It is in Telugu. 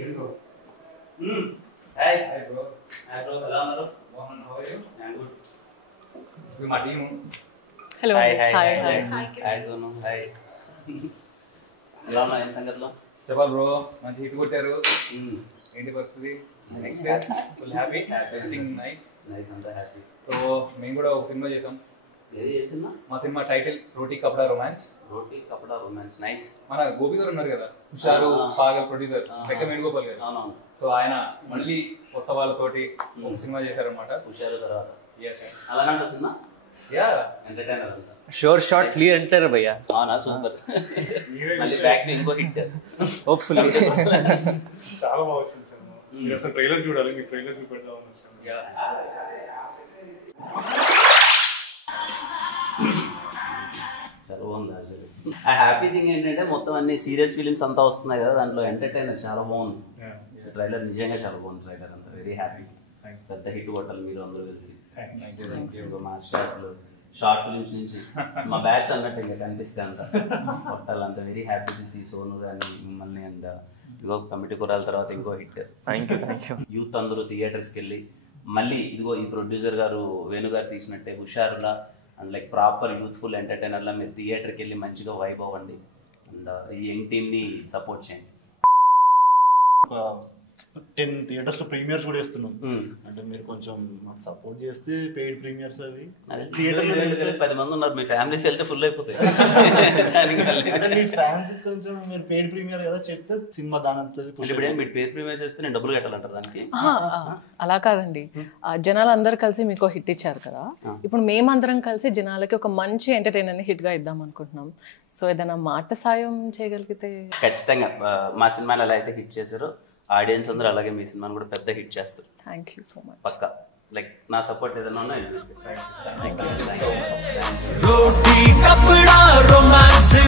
Hi. Hi bro. Hi bro. Hello bro. Mohan, how are you? I'm good. We my team. Hello. Hi. Hi. Sonu. Hi. Hello na సంగతిలో. చెప్పాలి బ్రో మంచి హిట్ కొట్టారు. ఏంటి పరిస్థితి? Next day full happy. Everything nice. Nice అంతా హ్యాపీ. సో మేము కూడా ఒక సినిమా చేసాం. ఏది చేసినా? మా సినిమా టైటిల్ రోటీ కపడా రొమాన్స్. రోటీ కపడా రొమాన్స్. నైస్. మన గోపి గారు ఉన్నారు కదా, హుషారు పాగల్ ప్రొడ్యూసర్, లెక్క వేణుగోపాల్ గారు. అవునవును. సో ఆయన మళ్ళీ కొత్త వాళ్ళతోటి ఒక సినిమా చేశారనమాట. హుషారు తర్వాత. ఎస్. అలానే సినిమా? యా. ఎంటర్టైనర్ అంతా. షోర్ షార్ట్ క్లియర్ అంటారు భయ్యా. అవునా, సూపర్. మళ్ళీ బ్యాక్ ని ఇంకో హిట్ హోప్ఫుల్లీ. చాలా బాగా వచ్చింది సినిమా. మీరు అసలు ట్రైలర్ చూడాలి, మీకు ట్రైలర్ చూపెడదామని వచ్చాను. చాలా బాగుంది. ఆ హ్యాపీ థింగ్ ఏంటంటే మొత్తం అన్ని సీరియస్ ఫిలిమ్స్ అంతా వస్తున్నాయి కదా, దాంట్లో ఎంటర్టైనర్ చాలా బాగుంది. ట్రైలర్ నిజంగా చాలా బాగుంది. ట్రైలర్ అంతా వెరీ హ్యాపీ. పెద్ద హిట్ కొట్టాలి మీరు అందరూ కలిసి. మా అసలు షార్ట్ ఫిలిమ్స్ నుంచి మా బ్యాచ్ అన్నట్టు ఇంకా కనిపిస్తే అంత కొట్టాలి. అంత very happy to see Sonu కానీ మిమ్మల్ని. అండ్ ఇదిగో కమిటీ కురాల తర్వాత ఇంకో హిట్. Thank you. యూత్ అందరూ థియేటర్స్కి వెళ్ళి మళ్ళీ ఇదిగో ఈ ప్రొడ్యూసర్ గారు వేణుగారు తీసినట్టే హుషారులా అండ్ లైక్ ప్రాపర్ యూత్ఫుల్ ఎంటర్టైనర్లా మీరు థియేటర్కి వెళ్ళి మంచిగా వైబ్ అవ్వండి. అండ్ ఈ యంగ్ టీమ్ని సపోర్ట్ చేయండి. 10 థియేటర్స్ లో ప్రీమియర్స్ కూడా ఇస్తున్నాం. అంటే మీరు కొంచెం మాకు సపోర్ట్ చేస్తే పెయిడ్ ప్రీమియర్స్ అవి 10 మంది ఉన్నారు, మీ ఫ్యామిలీస్ వెళ్తే ఫుల్ అయిపోతాయి. అంటే మీ ఫ్యాన్స్ కొంచెం మీరు పెయిడ్ ప్రీమియర్ కదా చెప్తే సినిమా దాని ఇప్పుడు మీరు పెయిడ్ ప్రీమియర్ చేస్తే నేను డబ్బులు కట్టాలంటారు దానికి? అలా కాదండి, జనాలు అందరు కలిసి మీకు హిట్ ఇచ్చారు కదా, ఇప్పుడు మేమందరం కలిసి జనాలకి ఒక మంచి ఎంటర్టైనర్ ని హిట్ గా ఇద్దాం అనుకుంటున్నాం. సో ఏదైనా మాట సాయం చేయగలిగితే. ఖచ్చితంగా మా సినిమాలు ఎలా అయితే హిట్ చేశారో ఆడియన్స్ అందరూ అలాగే మీ సినిమాని కూడా పెద్ద హిట్ చేస్తారు. Thank you so much. పక్కా లైక్ నా సపోర్ట్ ఏదైనా ఉన్నాయి.